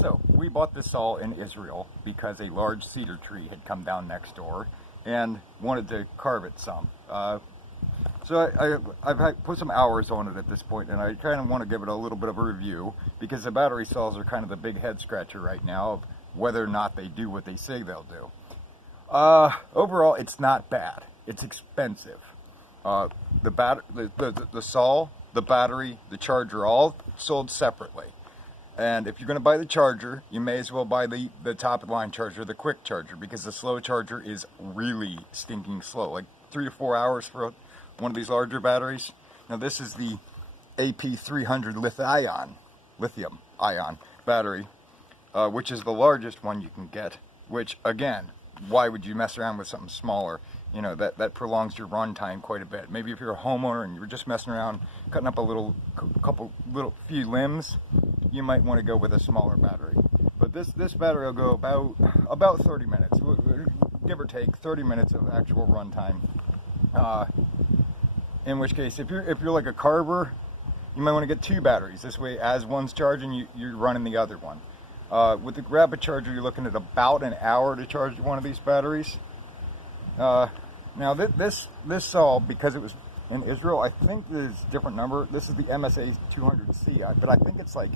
So we bought this saw in Israel because a large cedar tree had come down next door and wanted to carve it some. So I've put some hours on it at this point, and I kind of want to give it a little bit of a review because the battery saws are kind of the big head scratcher right now of whether or not they do what they say they'll do. Overall, it's not bad. It's expensive. The saw, the battery, the charger, all sold separately. And if you're going to buy the charger, you may as well buy the top line charger, the quick charger, because the slow charger is really stinking slow, like 3 to 4 hours for one of these larger batteries. Now this is the AP300 lithium ion battery, which is the largest one you can get, which again, why would you mess around with something smaller? You know, that prolongs your run time quite a bit. Maybe if you're a homeowner and you're just messing around, cutting up a few limbs, you might want to go with a smaller battery. But this battery will go about 30 minutes, give or take 30 minutes of actual run time. In which case, if you're like a carver, you might want to get 2 batteries. This way, as one's charging, you're running the other one. With the rapid charger, you're looking at about an hour to charge one of these batteries. Now this saw, because it was in Israel, I think there's a different number. This is the MSA 200C, but I think it's like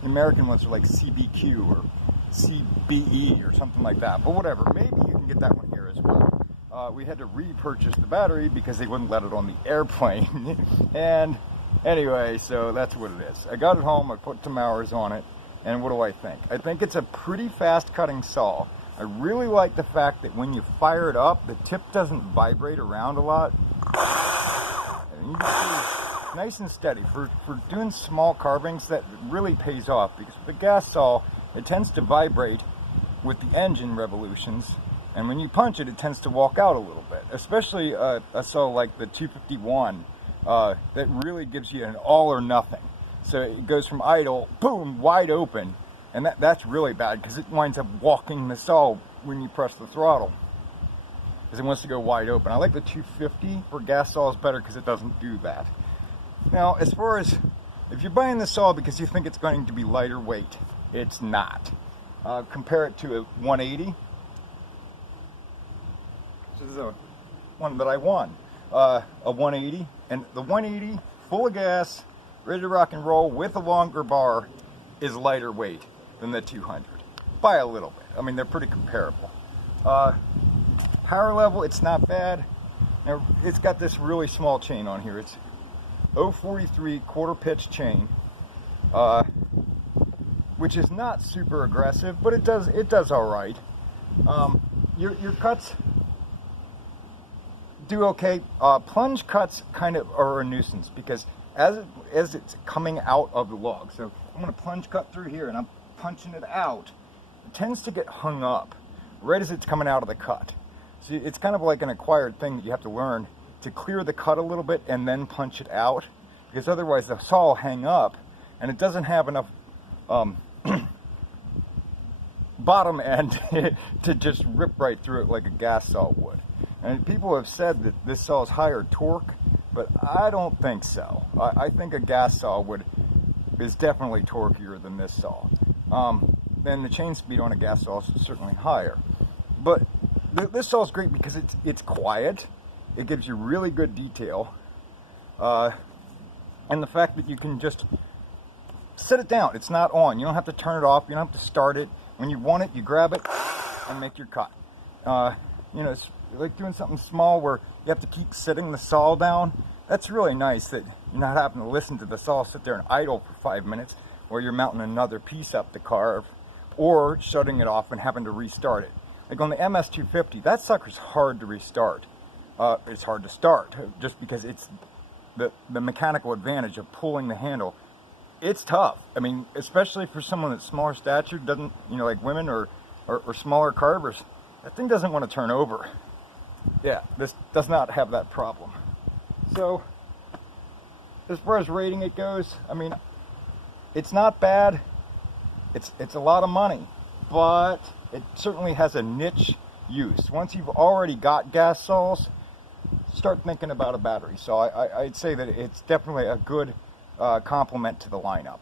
the American ones are like CBQ or CBE or something like that. But whatever, maybe you can get that one here as well. We had to repurchase the battery because they wouldn't let it on the airplane. And anyway, so that's what it is. I got it home, I put some hours on it, and what do I think? I think it's a pretty fast cutting saw. I really like the fact that when you fire it up, the tip doesn't vibrate around a lot. And you can see nice and steady. For doing small carvings, that really pays off, because with the gas saw, it tends to vibrate with the engine revolutions, and when you punch it, it tends to walk out a little bit. Especially a saw like the 251 that really gives you an all or nothing. So it goes from idle, boom, wide open. And that's really bad because it winds up walking the saw when you press the throttle, because it wants to go wide open. I like the 250 for gas saws better because it doesn't do that. Now, as far as if you're buying the saw because you think it's going to be lighter weight, it's not. Compare it to a 180. This is a one that I won. A 180, and the 180 full of gas, ready to rock and roll with a longer bar, is lighter weight than the 200 by a little bit. I mean, they're pretty comparable. Power level, it's not bad. Now, it's got this really small chain on here. It's 0.43 quarter pitch chain, which is not super aggressive, but it does all right. Your cuts do okay. Plunge cuts kind of are a nuisance because as it's coming out of the log, so I'm going to plunge cut through here and I'm punching it out, it tends to get hung up right as it's coming out of the cut. So it's kind of like an acquired thing that you have to learn to clear the cut a little bit and then punch it out, because otherwise the saw will hang up and it doesn't have enough bottom end to just rip right through it like a gas saw would. And people have said that this saw is higher torque, but I don't think so. I think a gas saw is definitely torqueier than this saw. Then the chain speed on a gas saw is certainly higher. But this saw is great because it's quiet. It gives you really good detail. And the fact that you can just set it down. It's not on. You don't have to turn it off. You don't have to start it. When you want it, you grab it and make your cut. You know, it's like doing something small where you have to keep sitting the saw down. That's really nice that you're not having to listen to the saw sit there and idle for 5 minutes, or you're mounting another piece up to carve, or shutting it off and having to restart it. Like on the MS250, that sucker's hard to restart. It's hard to start just because it's the mechanical advantage of pulling the handle. It's tough. I mean, especially for someone that's smaller stature, doesn't, you know, like women or smaller carvers, that thing doesn't want to turn over. Yeah, this does not have that problem. So, as far as rating it goes, I mean, it's not bad. It's a lot of money, but it certainly has a niche use. Once you've already got gas saws, start thinking about a battery. So I'd say that it's definitely a good complement to the lineup.